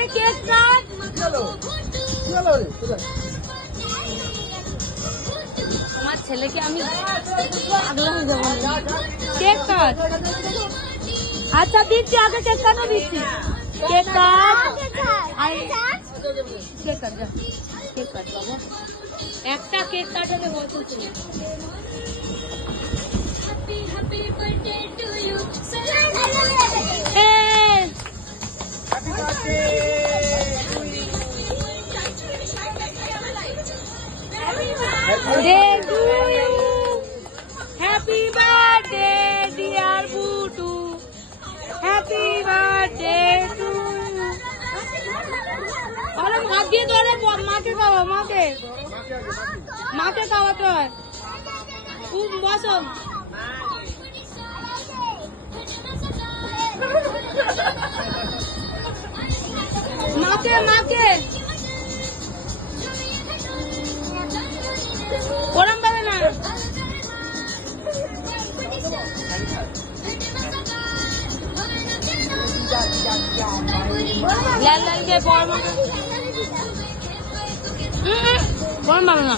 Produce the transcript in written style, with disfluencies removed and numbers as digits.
আরে cake cut. আমার ছেলেকে আমি আগলা হয়ে যাবো। Cake cut. আচ্ছা দিচ্ছি, আগে কেক কাটো দিচ্ছি। Cake cut, cake cut, cake cut বাবা। একটা কেক কাটাতে বলছো তুমি। Happy birthday dear Butu, happy birthday to you. अरे हाथ দিয়ে ধরে মাকে খাওয়া, মাকে খাওয়াতে হয়। খুব বসো। মাকে ওরম ভাবে না। লাল লাল দিয়ে বড় মামা না।